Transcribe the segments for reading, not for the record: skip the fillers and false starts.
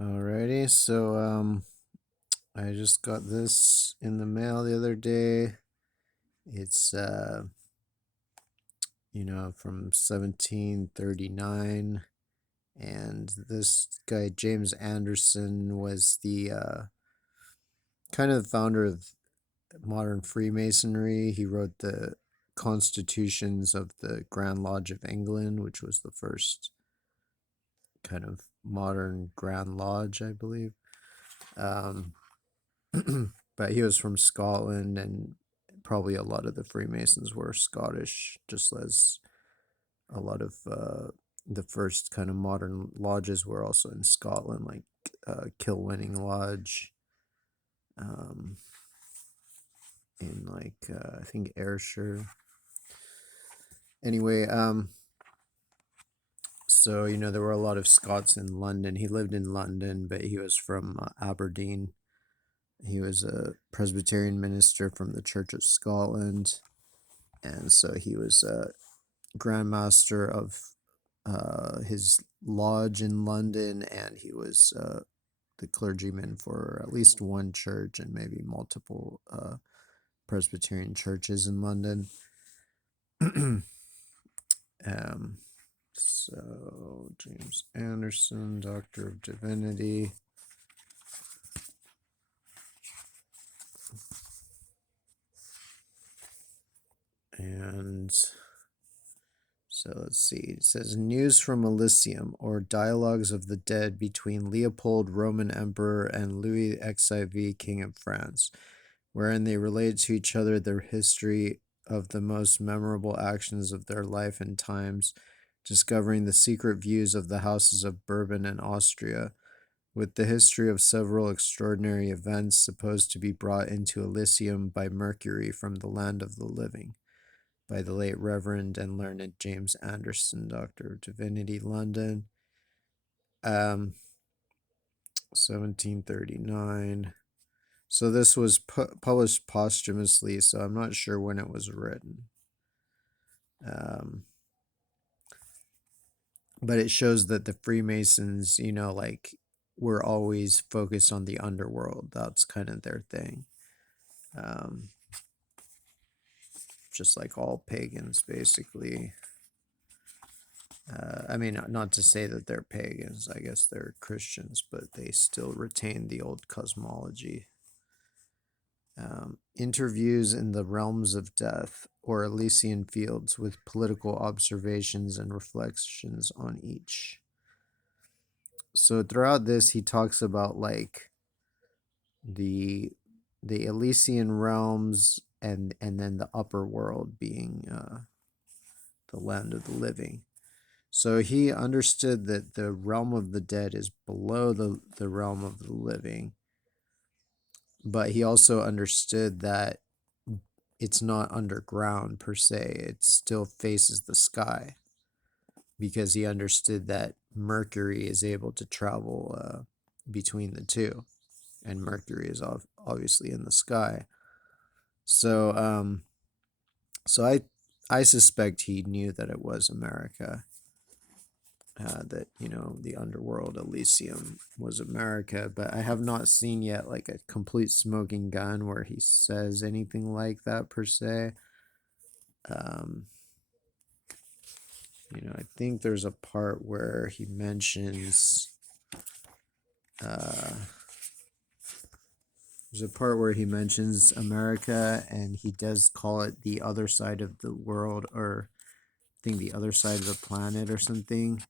Alrighty, so I just got this in the mail the other day. It's from 1739, and this guy James Anderson was the kind of the founder of modern Freemasonry. He wrote the constitutions of the Grand Lodge of England, which was the first kind of modern Grand Lodge, I believe. Um, but he was from Scotland, and probably a lot of the Freemasons were Scottish, just as a lot of the first kind of modern lodges were also in Scotland, like Kilwinning Lodge, um, in I think Ayrshire. Anyway, so there were a lot of Scots in London. He lived in London, but he was from Aberdeen. He was a Presbyterian minister from the Church of Scotland, and so he was a Grand Master of his lodge in London, and he was the clergyman for at least one church and maybe multiple Presbyterian churches in London. So James Anderson, Doctor of Divinity. And so let's see. It says News from Elysium, or Dialogues of the Dead between Leopold, Roman Emperor, and Louis XIV, King of France, wherein they relate to each other their history of the most memorable actions of their life and times, discovering the secret views of the houses of Bourbon and Austria, with the history of several extraordinary events supposed to be brought into Elysium by Mercury from the land of the living, by the late Reverend and learned James Anderson, Doctor of Divinity, London, 1739. So this was published posthumously, so I'm not sure when it was written. But it shows that the Freemasons, were always focused on the underworld. That's kind of their thing. Just like all pagans, basically. I mean, not to say that they're pagans. I guess they're Christians, but they still retain the old cosmology. Interviews in the realms of death, or Elysian fields, with political observations and reflections on each. So throughout this, he talks about the Elysian realms, and then the upper world being the land of the living. So he understood that the realm of the dead is below the realm of the living, but he also understood that it's not underground per se. It still faces the sky, because he understood that Mercury is able to travel between the two, and Mercury is obviously in the sky. So I suspect he knew that it was America, that the underworld, Elysium, was America, but I have not seen yet like a complete smoking gun where he says anything like that per se. I think there's a part where he mentions America, and he does call it the other side of the world, or I think the other side of the planet or something.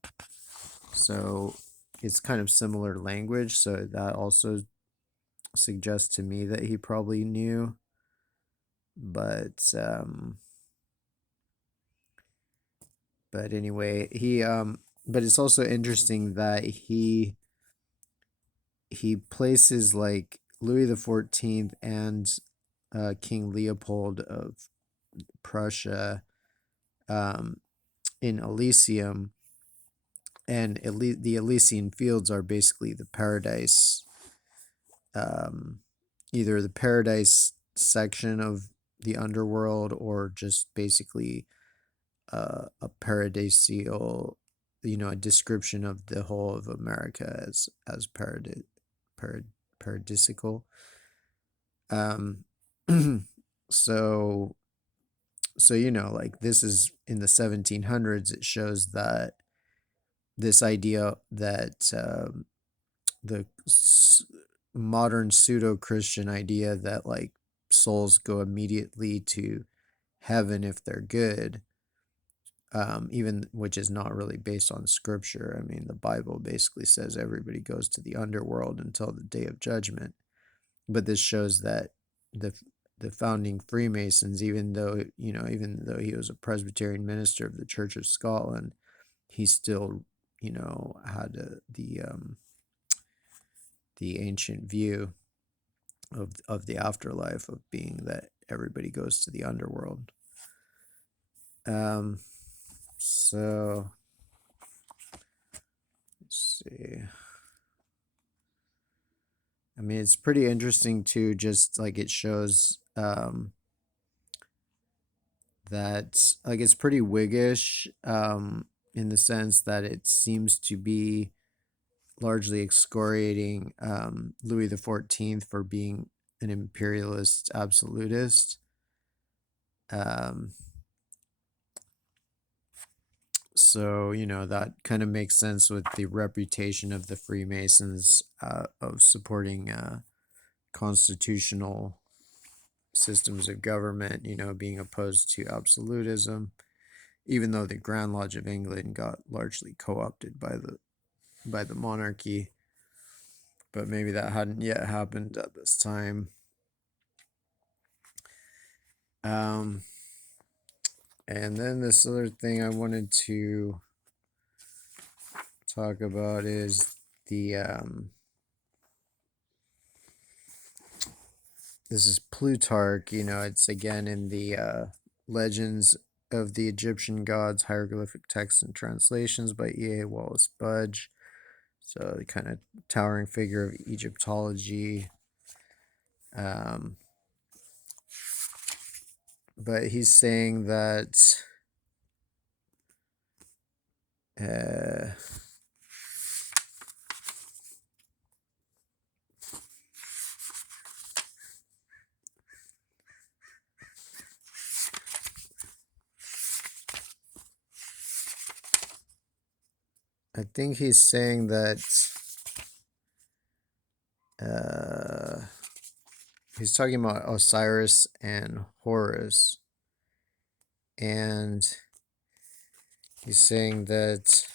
So it's kind of similar language, so that also suggests to me that he probably knew. But anyway, but it's also interesting that he places like Louis XIV and King Leopold of Prussia in Elysium, and the Elysian fields are basically the paradise, either the paradise section of the underworld, or just basically a paradisial a description of the whole of America as paradisical. Um, so like this is in the 1700s. It shows that this idea that the modern pseudo-Christian idea that like souls go immediately to heaven if they're good, even which is not really based on scripture. I mean, the Bible basically says everybody goes to the underworld until the day of judgment. But this shows that the the founding Freemasons, even though he was a Presbyterian minister of the Church of Scotland, he still had the ancient view of the afterlife, of being that everybody goes to the underworld. So let's see. I mean, it's pretty interesting too, just like it shows that like it's pretty Whiggish, in the sense that it seems to be largely excoriating Louis XIV for being an imperialist absolutist. So, that kind of makes sense with the reputation of the Freemasons of supporting constitutional systems of government, being opposed to absolutism, even though the Grand Lodge of England got largely co-opted by the monarchy. But maybe that hadn't yet happened at this time. And then this other thing I wanted to talk about is the this is Plutarch. It's again in the Legends of the Egyptian Gods, Hieroglyphic Texts and Translations by E.A. Wallace Budge. So the kind of towering figure of Egyptology. But he's saying that I think he's saying that he's talking about Osiris and Horus, and he's saying that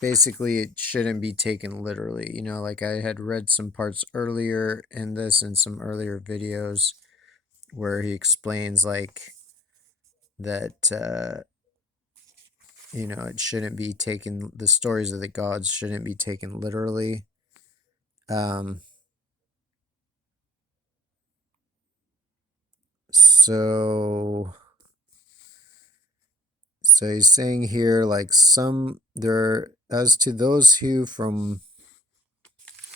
basically it shouldn't be taken literally. Like I had read some parts earlier in this in some earlier videos where he explains like that it shouldn't be taken, the stories of the gods shouldn't be taken literally. So he's saying here, like, as to those who from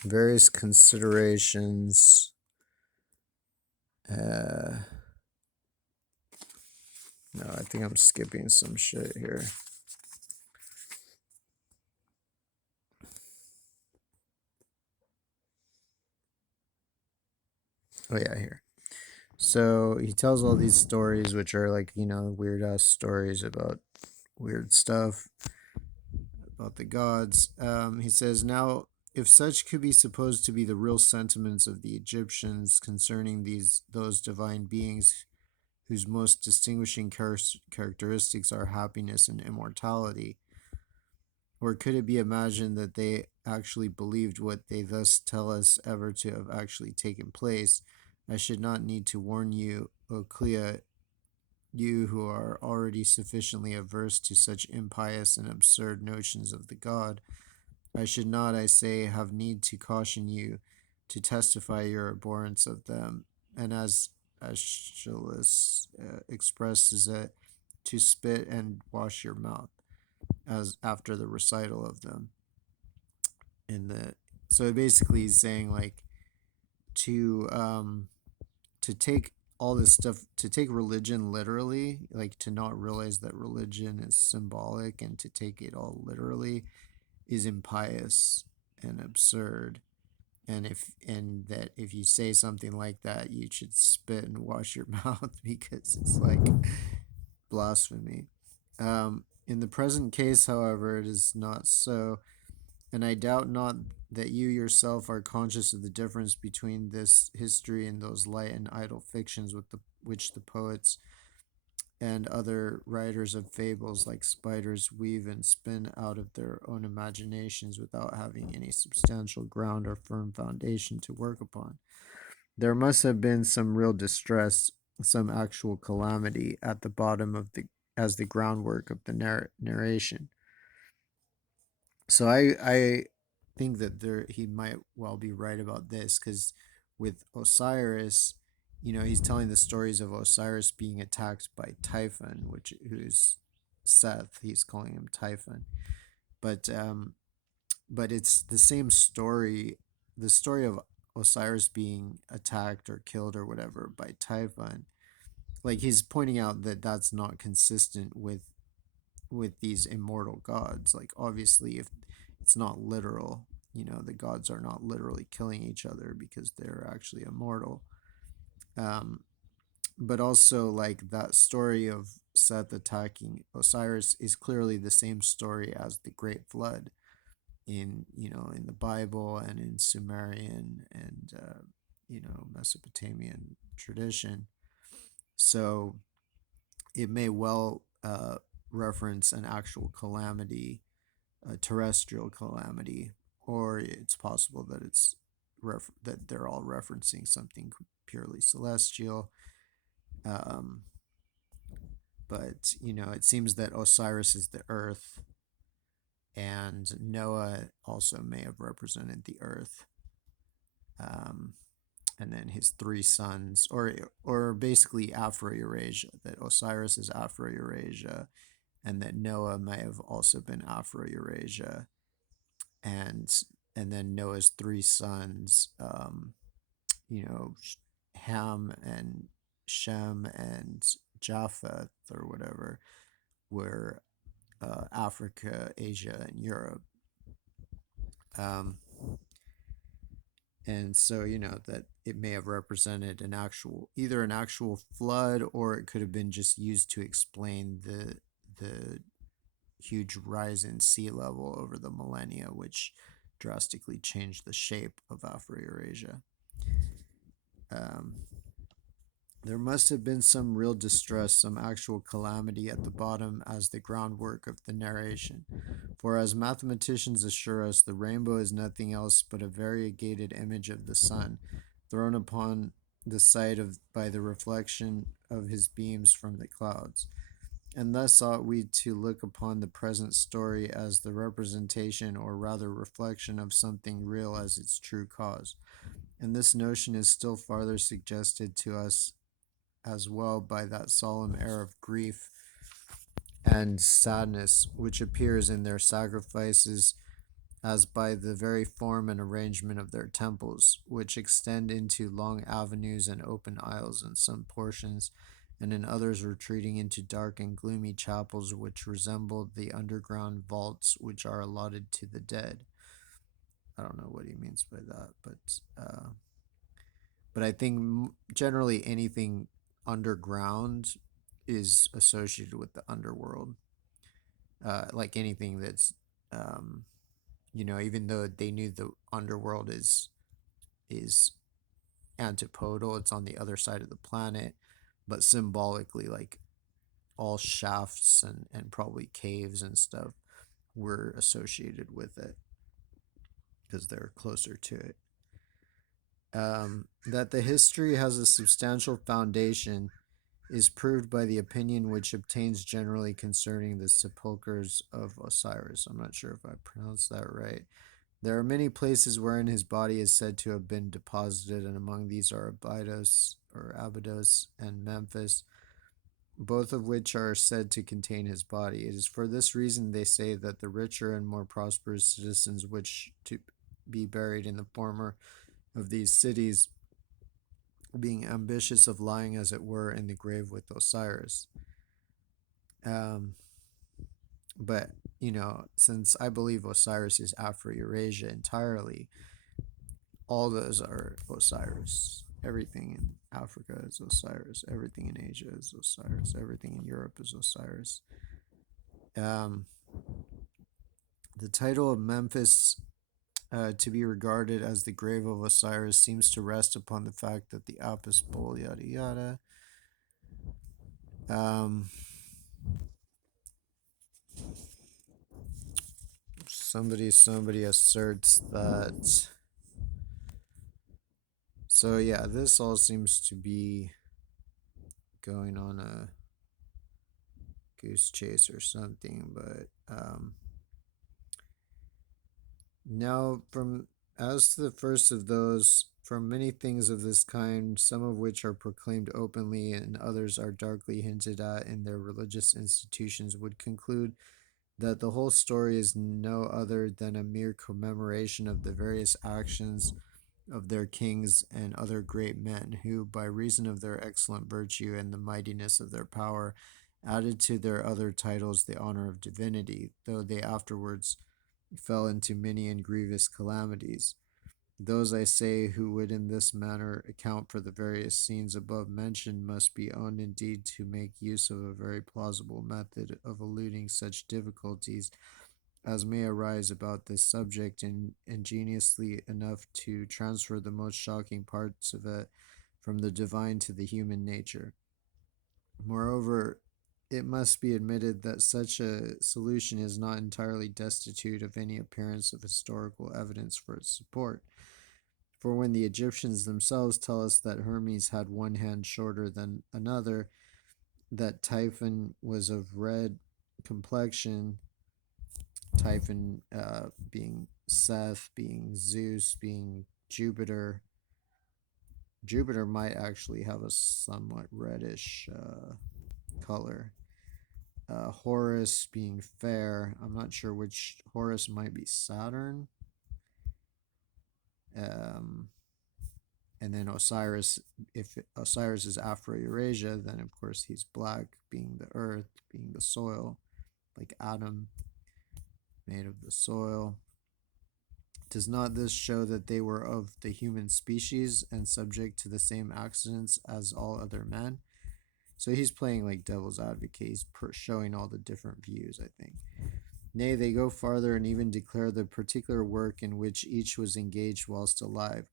various considerations no, I think I'm skipping some shit here. Oh yeah, here. So he tells all these stories, which are like, weird ass stories about weird stuff about the gods. He says, now, if such could be supposed to be the real sentiments of the Egyptians concerning those divine beings whose most distinguishing characteristics are happiness and immortality, or could it be imagined that they actually believed what they thus tell us ever to have actually taken place, I should not need to warn you, O Clea, you who are already sufficiently averse to such impious and absurd notions of the god. I should not, I say, have need to caution you to testify your abhorrence of them, and as Aeschylus expresses it, to spit and wash your mouth, as after the recital of them. So basically he's saying like to take all this stuff, to take religion literally, like to not realize that religion is symbolic and to take it all literally, is impious and absurd. And that if you say something like that, you should spit and wash your mouth, because it's like blasphemy. In the present case, however, it is not so, and I doubt not that you yourself are conscious of the difference between this history and those light and idle fictions which the poets and other writers of fables like spiders weave and spin out of their own imaginations without having any substantial ground or firm foundation to work upon. There must have been some real distress, some actual calamity at the bottom of the as the groundwork of the narration. So I think that he might well be right about this, because with Osiris, he's telling the stories of Osiris being attacked by Typhon, who's Seth. He's calling him Typhon, but it's the same story. The story of Osiris being attacked or killed or whatever by Typhon, like he's pointing out that that's not consistent with these immortal gods. Like, obviously, if it's not literal, the gods are not literally killing each other because they're actually immortal. Um, but also, like, that story of Seth attacking Osiris is clearly the same story as the Great Flood in the Bible and in Sumerian and Mesopotamian tradition. So it may well reference an actual calamity, a terrestrial calamity, or it's possible that that they're all referencing something purely celestial. Um, but it seems that Osiris is the earth, and Noah also may have represented the earth. And then his three sons, or basically Afro-Eurasia, that Osiris is Afro-Eurasia, and that Noah may have also been Afro-Eurasia, and then Noah's three sons, Ham and Shem and Japheth or whatever, were Africa, Asia, and Europe. And so that it may have represented either an actual flood, or it could have been just used to explain the huge rise in sea level over the millennia, which drastically changed the shape of Afro-Eurasia. There must have been some real distress, some actual calamity at the bottom as the groundwork of the narration. For as mathematicians assure us, the rainbow is nothing else but a variegated image of the sun, thrown upon the sight by the reflection of his beams from the clouds. And thus ought we to look upon the present story as the representation, or rather reflection, of something real as its true cause. And this notion is still farther suggested to us as well by that solemn air of grief and sadness which appears in their sacrifices, as by the very form and arrangement of their temples, which extend into long avenues and open aisles in some portions, and in others retreating into dark and gloomy chapels which resemble the underground vaults which are allotted to the dead. I don't know what he means by that, but I think generally anything underground is associated with the underworld. Like anything that's, even though they knew the underworld is antipodal, it's on the other side of the planet, but symbolically, like all shafts and probably caves and stuff were associated with it because they're closer to it. That the history has a substantial foundation is proved by the opinion which obtains generally concerning the sepulchres of Osiris. I'm not sure if I pronounced that right. There are many places wherein his body is said to have been deposited, and among these are Abydos and Memphis, both of which are said to contain his body. It is for this reason, they say, that the richer and more prosperous citizens wish to be buried in the former of these cities, being ambitious of lying, as it were, in the grave with Osiris. Um, but, since I believe Osiris is Afro-Eurasia entirely, all those are Osiris. Everything in Africa is Osiris. Everything in Asia is Osiris. Everything in Europe is Osiris. Um, the title of Memphis to be regarded as the grave of Osiris seems to rest upon the fact that the Apis Bull, yada yada. Somebody asserts that. So yeah, this all seems to be going on a goose chase or something, but now from as to the first of those, from many things of this kind, some of which are proclaimed openly and others are darkly hinted at in their religious institutions, would conclude that the whole story is no other than a mere commemoration of the various actions of their kings and other great men, who, by reason of their excellent virtue and the mightiness of their power, added to their other titles the honor of divinity, though they afterwards fell into many and grievous calamities. Those, I say, who would in this manner account for the various scenes above mentioned must be owned indeed to make use of a very plausible method of eluding such difficulties as may arise about this subject, and ingeniously enough to transfer the most shocking parts of it from the divine to the human nature. Moreover, it must be admitted that such a solution is not entirely destitute of any appearance of historical evidence for its support. For when the Egyptians themselves tell us that Hermes had one hand shorter than another, that Typhon was of red complexion, Typhon being Seth, being Zeus, being Jupiter. Jupiter might actually have a somewhat reddish color. Horus being fair. I'm not sure which Horus might be Saturn. And then Osiris, if Osiris is Afro-Eurasia, then of course he's black, being the earth, being the soil, like Adam, made of the soil. Does not this show that they were of the human species and subject to the same accidents as all other men? So he's playing like devil's advocate. He's showing all the different views, I think. Nay, they go farther and even declare the particular work in which each was engaged whilst alive.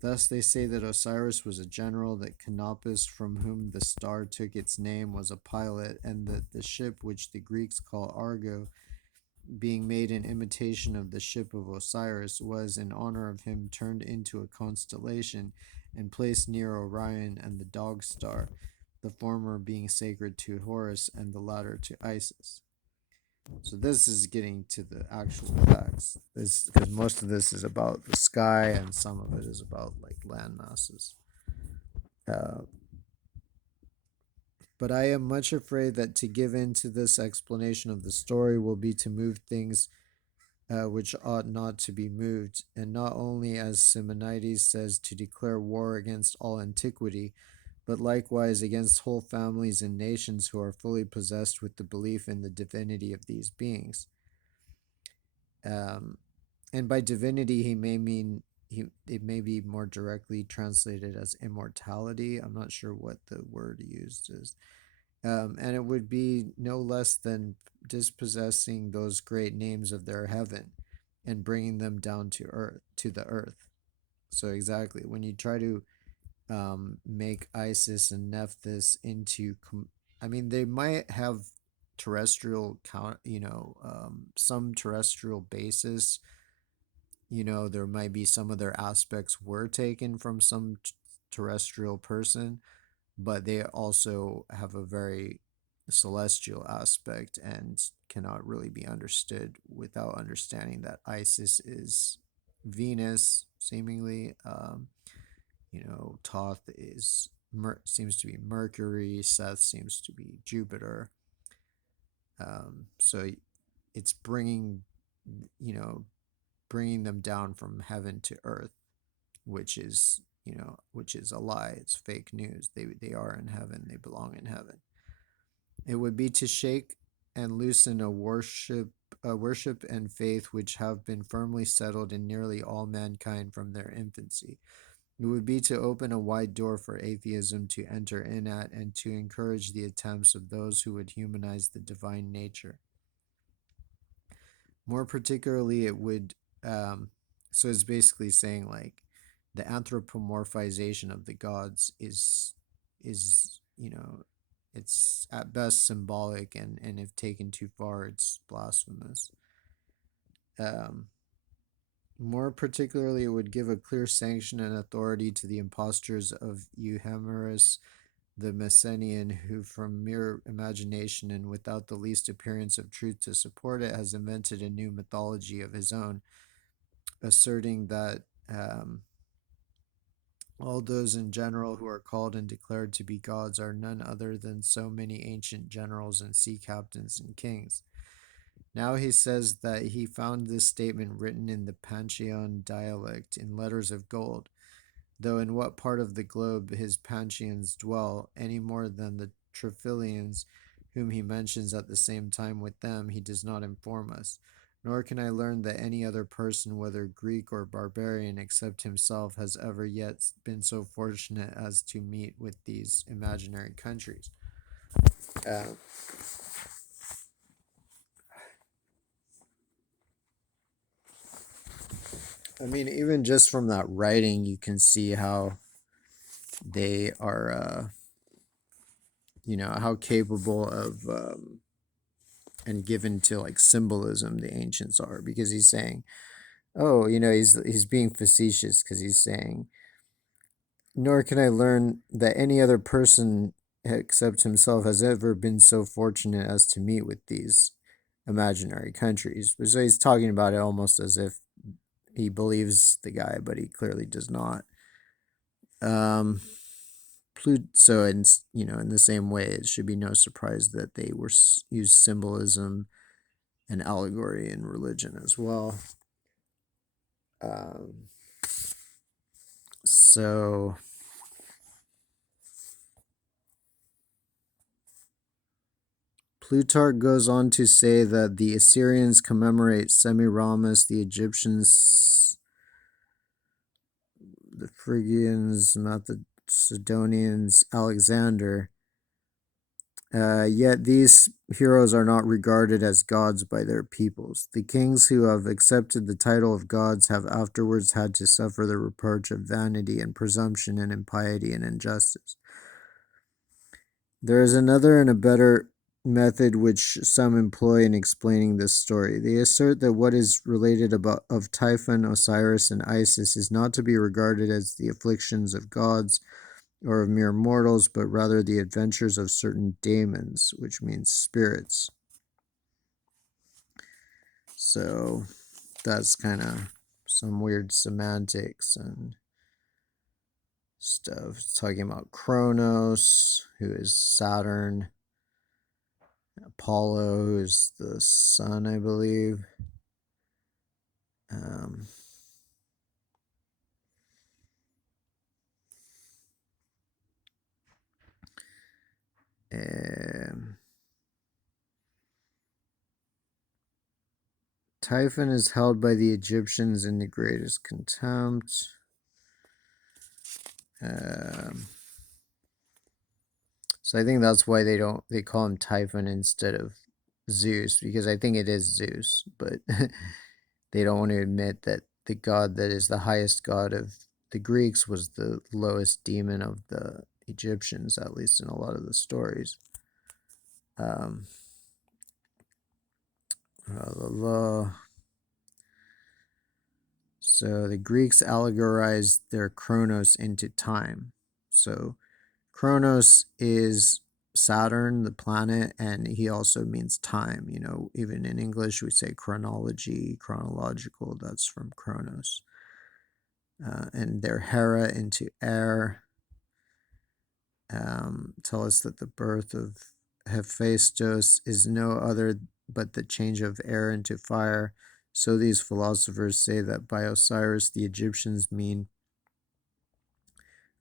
Thus they say that Osiris was a general, that Canopus, from whom the star took its name, was a pilot, and that the ship which the Greeks call Argo, being made in imitation of the ship of Osiris, was, in honor of him, turned into a constellation and placed near Orion and the dog star, the former being sacred to Horus and the latter to Isis. So this is getting to the actual facts. This, because most of this is about the sky and some of it is about like land masses. But I am much afraid that to give in to this explanation of the story will be to move things which ought not to be moved, and not only, as Simonides says, to declare war against all antiquity, but likewise against whole families and nations who are fully possessed with the belief in the divinity of these beings. And by divinity, he may mean it may be more directly translated as immortality. I'm not sure what the word used is. And it would be no less than dispossessing those great names of their heaven and bringing them down to the earth. So exactly, when you try to make Isis and Nephthys into, I mean, they might have terrestrial some terrestrial basis. There might be some of their aspects were taken from some terrestrial person, but they also have a very celestial aspect and cannot really be understood without understanding that Isis is Venus, seemingly. Thoth seems to be Mercury. Seth seems to be Jupiter. So it's bringing them down from heaven to earth, which is which is a lie. It's fake news. They are in heaven. They belong in heaven. It would be to shake and loosen a worship and faith which have been firmly settled in nearly all mankind from their infancy. It would be to open a wide door for atheism to enter in at, and to encourage the attempts of those who would humanize the divine nature. More particularly, it would, so it's basically saying like the anthropomorphization of the gods is, it's at best symbolic, and if taken too far, it's blasphemous. More particularly, it would give a clear sanction and authority to the impostures of Euhemerus the Messenian, who from mere imagination and without the least appearance of truth to support it, has invented a new mythology of his own, asserting that all those in general who are called and declared to be gods are none other than so many ancient generals and sea captains and kings. Now he says that he found this statement written in the Panchaean dialect in letters of gold, though in what part of the globe his Panchaeans dwell, any more than the Trophilians, whom he mentions at the same time with them, he does not inform us. Nor can I learn that any other person, whether Greek or barbarian, except himself, has ever yet been so fortunate as to meet with these imaginary countries. I mean, even just from that writing, you can see how they are, how capable of and given to like symbolism the ancients are, because he's saying, oh, he's being facetious, because he's saying, nor can I learn that any other person except himself has ever been so fortunate as to meet with these imaginary countries. So he's talking about it almost as if he believes the guy, but he clearly does not. So in the same way, it should be no surprise that they used symbolism and allegory in religion as well. So Plutarch goes on to say that the Assyrians commemorate Semiramis, the Egyptians, the Phrygians, Macedonians, Alexander. Yet these heroes are not regarded as gods by their peoples. The kings who have accepted the title of gods have afterwards had to suffer the reproach of vanity and presumption and impiety and injustice. There is another and a better method which some employ in explaining this story. They assert that what is related of Typhon, Osiris, and Isis is not to be regarded as the afflictions of gods or of mere mortals, but rather the adventures of certain daemons, which means spirits. So that's kind of some weird semantics and stuff. It's talking about Kronos, who is Saturn, Apollo, who is the sun, I believe. Typhon is held by the Egyptians in the greatest contempt. So I think that's why they call him Typhon instead of Zeus, because I think it is Zeus, but they don't want to admit that the god that is the highest god of the Greeks was the lowest demon of the Egyptians, at least in a lot of the stories. So the Greeks allegorized their Kronos into time. So Kronos is Saturn, the planet, and he also means time. Even in English, we say chronology, chronological. That's from Kronos. And their Hera into air. Tell us that the birth of Hephaestus is no other but the change of air into fire. So these philosophers say that by Osiris the Egyptians mean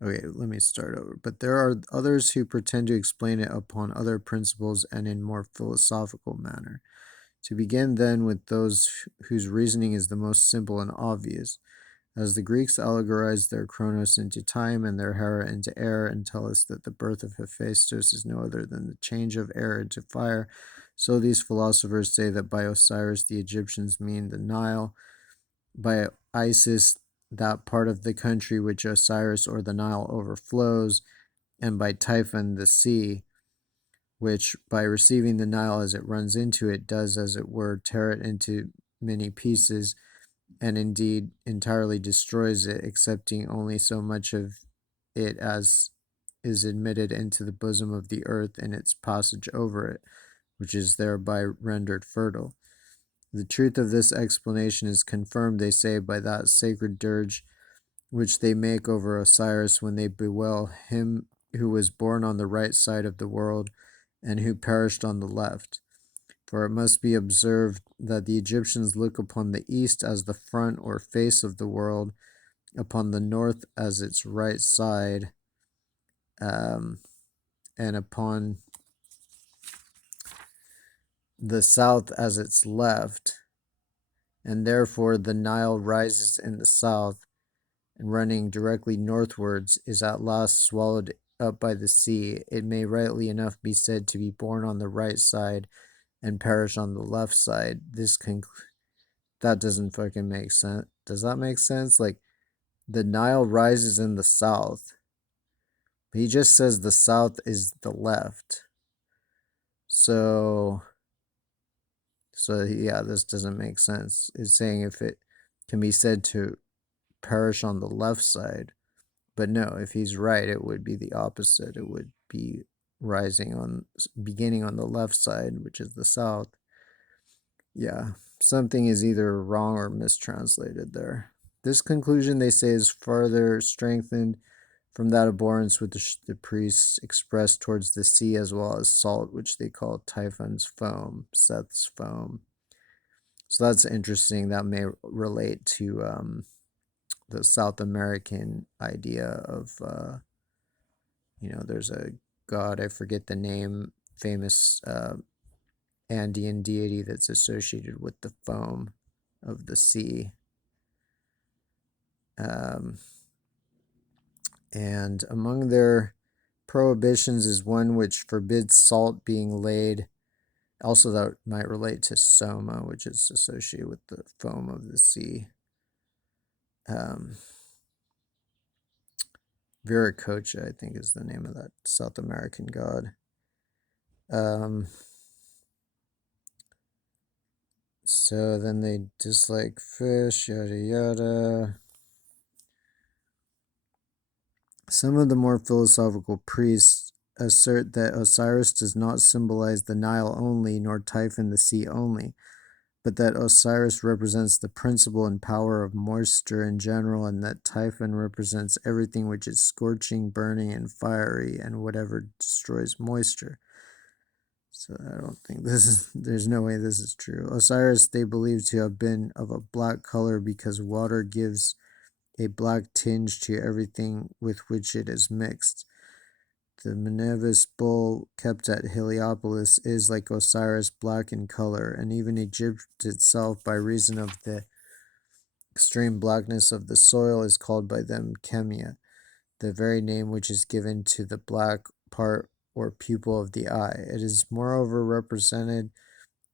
Okay, let me start over. But there are others who pretend to explain it upon other principles and in more philosophical manner. To begin then with those whose reasoning is the most simple and obvious. As the Greeks allegorized their Chronos into time and their Hera into air, and tell us that the birth of Hephaestus is no other than the change of air into fire, so these philosophers say that by Osiris the Egyptians mean the Nile, by Isis that part of the country which Osiris or the Nile overflows, and by Typhon the sea, which by receiving the Nile as it runs into it does, as it were, tear it into many pieces, and indeed entirely destroys it, accepting only so much of it as is admitted into the bosom of the earth in its passage over it, which is thereby rendered fertile. The truth of this explanation is confirmed, they say, by that sacred dirge which they make over Osiris when they bewail him who was born on the right side of the world and who perished on the left. For it must be observed that the Egyptians look upon the east as the front or face of the world, upon the north as its right side, and upon the south as its left, and therefore the Nile rises in the south, and running directly northwards is at last swallowed up by the sea. It may rightly enough be said to be born on the right side and perish on the left side. That doesn't fucking make sense. Does that make sense? Like, the Nile rises in the south. He just says the south is the left. So yeah, this doesn't make sense. It's saying if it can be said to perish on the left side, but no, if he's right, it would be the opposite. It would be beginning on the left side, which is the south. Yeah, something is either wrong or mistranslated there. This conclusion, they say, is further strengthened from that abhorrence which the priests express towards the sea as well as salt, which they call Typhon's foam, Seth's foam. So that's interesting. That may relate to the South American idea of, there's a god, I forget the name, famous Andean deity that's associated with the foam of the sea. And among their prohibitions is one which forbids salt being laid. Also, that might relate to Soma, which is associated with the foam of the sea. Viracocha, I think, is the name of that South American god. So then they dislike fish, yada yada. Some of the more philosophical priests assert that Osiris does not symbolize the Nile only, nor Typhon the sea only, but that Osiris represents the principle and power of moisture in general, and that Typhon represents everything which is scorching, burning, and fiery, and whatever destroys moisture. So I don't think there's no way this is true. Osiris, they believe to have been of a black color because water gives a black tinge to everything with which it is mixed. The Minervis bull kept at Heliopolis is, like Osiris, black in color, and even Egypt itself, by reason of the extreme blackness of the soil, is called by them Chemia, the very name which is given to the black part or pupil of the eye. It is moreover represented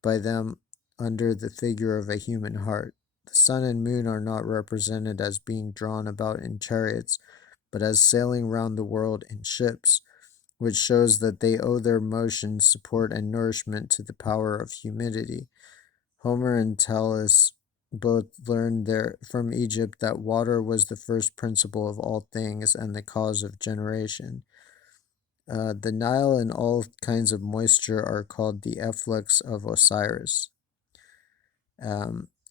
by them under the figure of a human heart. The sun and moon are not represented as being drawn about in chariots, but as sailing round the world in ships, which shows that they owe their motion, support, and nourishment to the power of humidity. Homer and Talus both learned from Egypt that water was the first principle of all things and the cause of generation. The Nile and all kinds of moisture are called the Efflux of Osiris.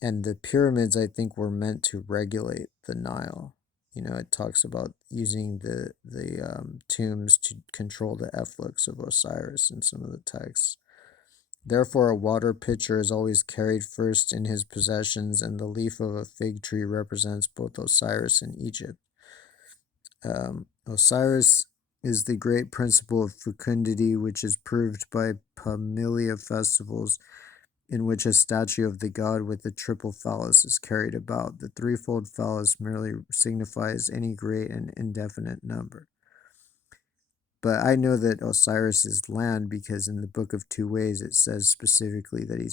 And the pyramids, I think, were meant to regulate the Nile. It talks about using the tombs to control the efflux of Osiris in some of the texts. Therefore, a water pitcher is always carried first in his possessions, and the leaf of a fig tree represents both Osiris and Egypt. Osiris is the great principle of fecundity, which is proved by Pamilia festivals, in which a statue of the god with the triple phallus is carried about. The threefold phallus merely signifies any great and indefinite number. But I know that Osiris is land because in the Book of Two Ways it says specifically that he's